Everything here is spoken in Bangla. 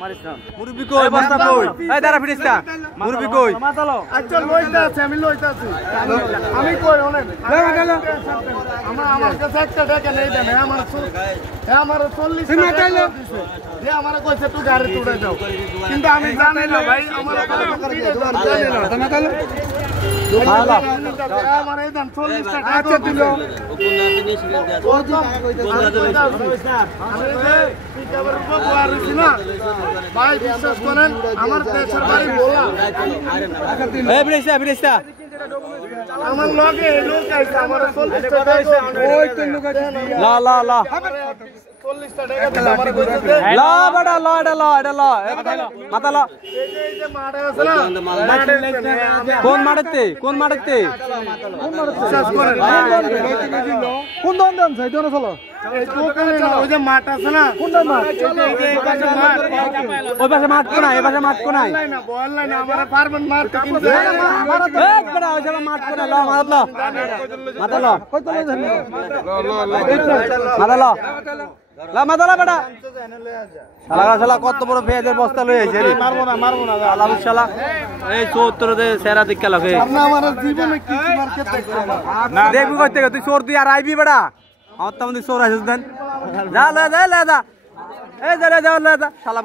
মারিস না মুরব্বি কই বস্তা কই এই দাঁড়া ফিরিস্তা মুরব্বি কই আচ্ছা লইতা আছে আমি লইতা আছি আমি কই অনেক আমার কাছে একটা টাকা নেই দেন আমার 40 টাকা দিছে যে আমারে কইছে তুই গাড়ি তুড়ে দাও কিন্তু আমি জানি না ভাই আমার জানি না তুমি তাহলে আমার এই দাম 40 টাকা আচ্ছা দিল ভাই বিশ্বাস করেন আমার দেশের বাড়ি বলা এই ফিরিস্তা ফিরিস্তা আমার লগে এই লোক আইছে আমার 40 টাকা ওই তো লোক আছে লা লা লা 40 টাকা দিলে আমার কইতে লা বড়া লা এটা লা মাথা লা এই যে মাঠে আছে না কোন মাঠেতে বিশ্বাস করেন কোন দন দন সাইড না চলো এই দোকানে না ওই যে মাঠ আছে না কোন মাঠ এই পাশে মাঠ ওই পাশে মাঠ কোনায় এই পাশে মাঠ কোনায় না বল না আমরা পারবেন মাঠ কিন্তু এই বড়া ওই যে মাঠ কোনায় লা মাথা লা কই তো মাথা লা লা মাথা লা বড়া শালা কত বড় পেঁয়াজের বস্তা লই আইছে রে মারবো না আল্লাহ শালা এই 74 দে সেরা দিক লাগে আপনি আমার জীবনে কিছু মার্কেট দেখতে না দেখবি কই থেকে তুই চোর দি আর আইবি বড়া আমার তো মনে চোর আছিস দেন যা লে যা এই যা শালা